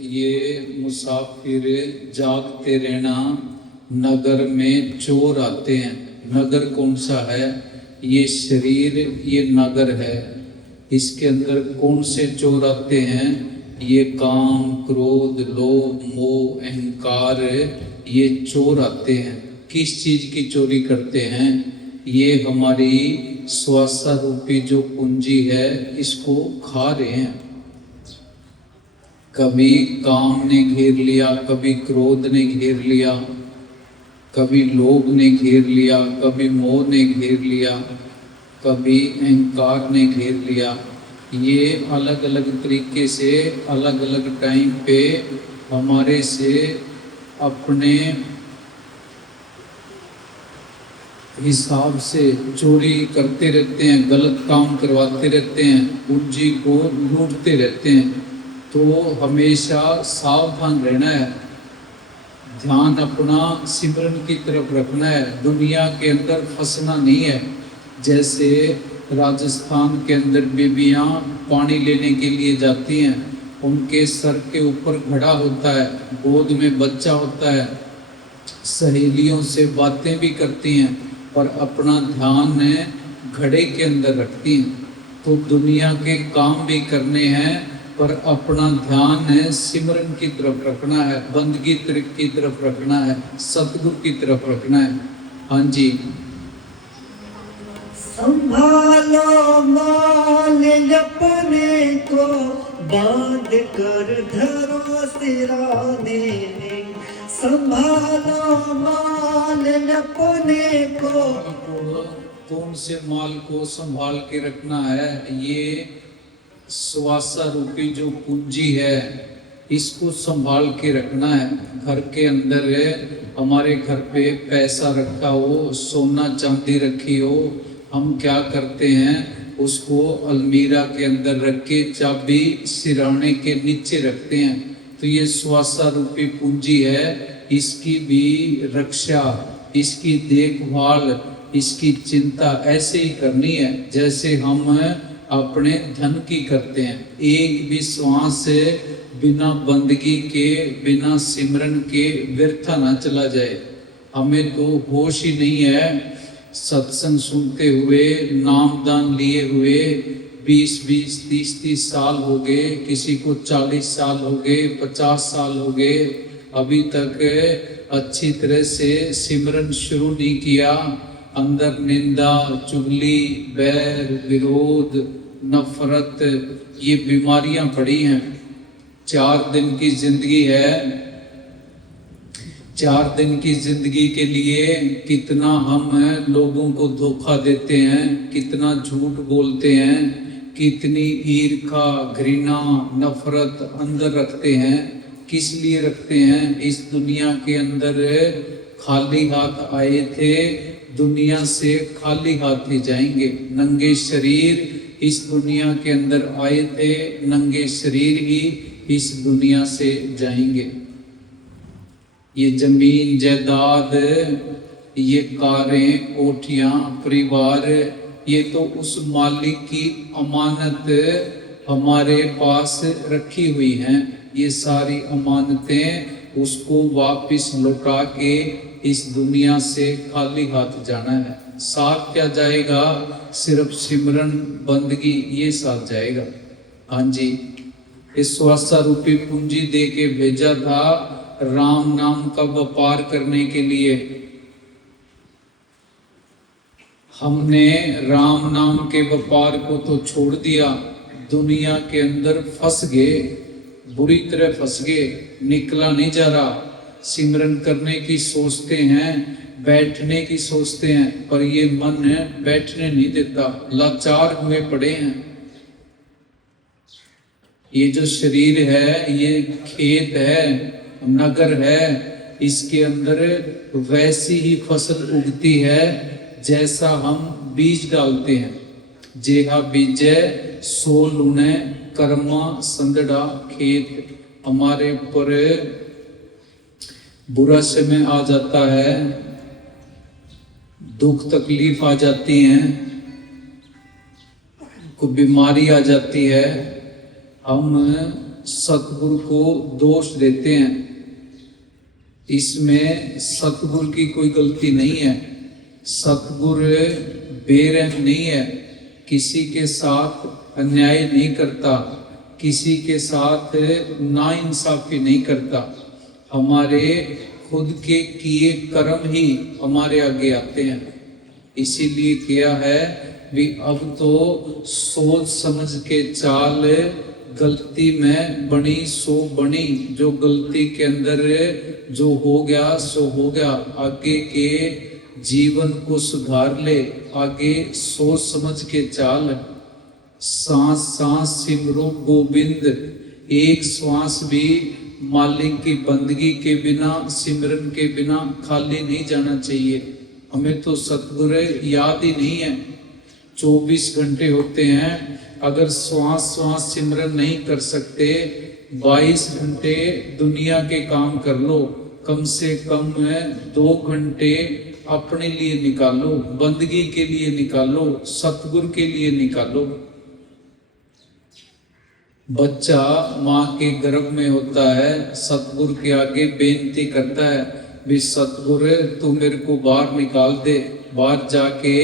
ये मुसाफिर जागते रहना, नगर में चोर आते हैं। नगर कौन सा है? ये शरीर, ये नगर है। इसके अंदर कौन से चोर आते हैं? ये काम, क्रोध, लोभ, मोह, अहंकार, ये चोर आते हैं। किस चीज की चोरी करते हैं? ये हमारी स्वासा रूपी जो पूंजी है, इसको खा रहे हैं। कभी काम ने घेर लिया, कभी क्रोध ने घेर लिया, कभी लोभ ने घेर लिया, कभी मोह ने घेर लिया, कभी अहंकार ने घेर लिया। ये अलग अलग तरीके से अलग अलग टाइम पे हमारे से अपने हिसाब से चोरी करते रहते हैं, गलत काम करवाते रहते हैं, पूंजी को लूटते रहते हैं। तो हमेशा सावधान रहना है, ध्यान अपना सिमरन की तरफ रखना है, दुनिया के अंदर फंसना नहीं है। जैसे राजस्थान के अंदर बीबियां पानी लेने के लिए जाती हैं, उनके सर के ऊपर घड़ा होता है, गोद में बच्चा होता है, सहेलियों से बातें भी करती हैं, पर अपना ध्यान घड़े के अंदर रखती हैं। तो दुनिया के काम भी करने हैं, पर अपना ध्यान सिमरन की तरफ रखना है, बंदगी की तरफ रखना है, सतगुरु की तरफ रखना है। हाँ जी। संभालो माल अपने को, बांध कर धरो सिराने में। संभालो माल अपने को। कौन से माल को संभाल के रखना है? ये स्वासा रूपी जो पूंजी है, इसको संभाल के रखना है। घर के अंदर हमारे घर पे पैसा रखा हो, सोना चांदी रखी हो, हम क्या करते हैं, उसको अलमीरा के अंदर रख के चाबी सिराने के नीचे रखते हैं। तो ये स्वासा रूपी पूंजी है, इसकी भी रक्षा, इसकी देखभाल, इसकी चिंता ऐसे ही करनी है जैसे हम अपने धन की करते हैं। एक भी श्वास बिना बंदगी के, बिना सिमरन के व्यर्थ ना चला जाए। हमें तो होश ही नहीं है, सत्संग सुनते हुए, नामदान लिए हुए 20-20, 30-30 साल हो गए, किसी को 40 साल हो गए, 50 साल हो गए, अभी तक अच्छी तरह से सिमरन शुरू नहीं किया। अंदर निंदा, चुगली, बैर, विरोध, नफरत, ये बीमारियां पड़ी हैं। 4 दिन की जिंदगी है, 4 दिन की जिंदगी के लिए कितना हम लोगों को धोखा देते हैं, कितना झूठ बोलते हैं, कितनी ईर्खा, घृणा, नफरत अंदर रखते हैं। किस लिए रखते हैं? इस दुनिया के अंदर खाली हाथ आए थे, दुनिया से खाली हाथ ही जाएंगे। नंगे शरीर इस दुनिया के अंदर आए थे, नंगे शरीर ही इस दुनिया से जाएंगे। ये जमीन जायदाद, ये कारें, कोठियां, परिवार, ये तो उस मालिक की अमानत हमारे पास रखी हुई हैं। ये सारी अमानतें उसको वापस लौटा के इस दुनिया से खाली हाथ जाना है। साथ क्या जाएगा? सिर्फ सिमरन, बंदगी, ये साथ जाएगा। हाँ जी। इस स्वासा रूपी पूंजी दे के भेजा था राम नाम का व्यापार करने के लिए। हमने राम नाम के व्यापार को तो छोड़ दिया, दुनिया के अंदर फंस गए, बुरी तरह फंस गए, निकला नहीं जा रहा। सिमरन करने की सोचते हैं, बैठने की सोचते हैं, पर ये मन बैठने नहीं देता, लाचार हुए पड़े हैं। ये जो शरीर है, ये खेत है, नगर है, इसके अंदर वैसी ही फसल उगती है जैसा हम बीज डालते हैं। जेहा बीजे सो लूने, कर्मा संदड़ा खेत। हमारे ऊपर बुरा समय आ जाता है, दुख तकलीफ आ जाती है, कोई बीमारी आ जाती है, हम सतगुरु को दोष देते हैं। इसमें सतगुरु की कोई गलती नहीं है। सतगुरु बेरहम नहीं है, किसी के साथ अन्याय नहीं करता, किसी के साथ नाइंसाफी नहीं करता। हमारे खुद के किए कर्म ही हमारे आगे आते हैं। इसीलिए किया है भी अब तो सोच समझ के चाल, गलती में बनी सो बनी, जो गलती के अंदर जो हो गया सो हो गया। आगे के जीवन को सुधार ले, आगे सोच समझ के चाल। सांस सांस सिमरो गोविंद, एक श्वास भी मालिक की बंदगी के बिना, सिमरन के बिना खाली नहीं जाना चाहिए। हमें तो सतगुरु याद ही नहीं है। 24 घंटे होते हैं, अगर श्वास श्वास सिमरन नहीं कर सकते, 22 घंटे दुनिया के काम कर लो, कम से कम 2 घंटे अपने लिए निकालो, बंदगी के लिए निकालो, सतगुरु के लिए निकालो। बच्चा माँ के गर्भ में होता है, सतगुरु के आगे बेनती करता है भी सतगुरु तू मेरे को बाहर निकाल दे, बाहर जाके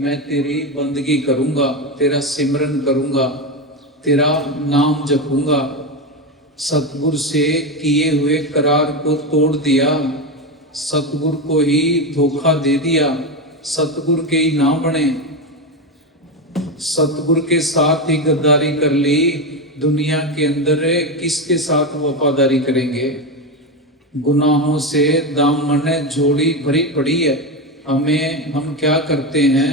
मैं तेरी बंदगी करूंगा, तेरा सिमरन करूंगा, तेरा नाम जपूंगा। सतगुरु से किए हुए करार को तोड़ दिया, सतगुरु को ही धोखा दे दिया, सतगुरु के ही ना बने, सतगुरु के साथ ही गद्दारी कर ली। दुनिया के अंदर किसके साथ वफादारी करेंगे? गुनाहों से दामन झोली भरी पड़ी है। हम क्या करते हैं,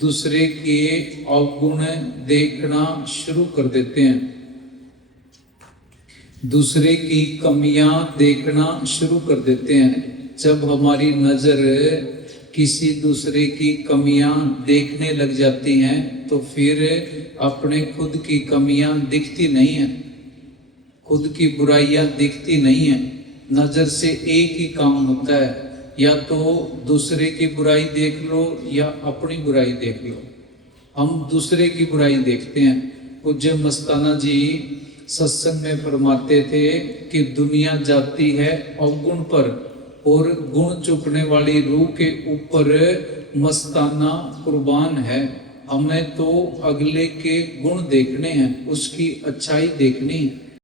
दूसरे के अवगुण देखना शुरू कर देते हैं, दूसरे की कमियां देखना शुरू कर देते हैं। जब हमारी नजर किसी दूसरे की कमियां देखने लग जाती हैं तो फिर अपने खुद की कमियां दिखती नहीं है, खुद की बुराइयां दिखती नहीं है। नजर से एक ही काम होता है, या तो दूसरे की बुराई देख लो या अपनी बुराई देख लो। हम दूसरे की बुराई देखते हैं। पूज्य मस्ताना जी सत्संग में फरमाते थे कि दुनिया जाती है अवगुण पर, और गुण चुकने वाली रूह के ऊपर मस्ताना कुर्बान है। हमें तो अगले के गुण देखने हैं, उसकी अच्छाई देखनी है।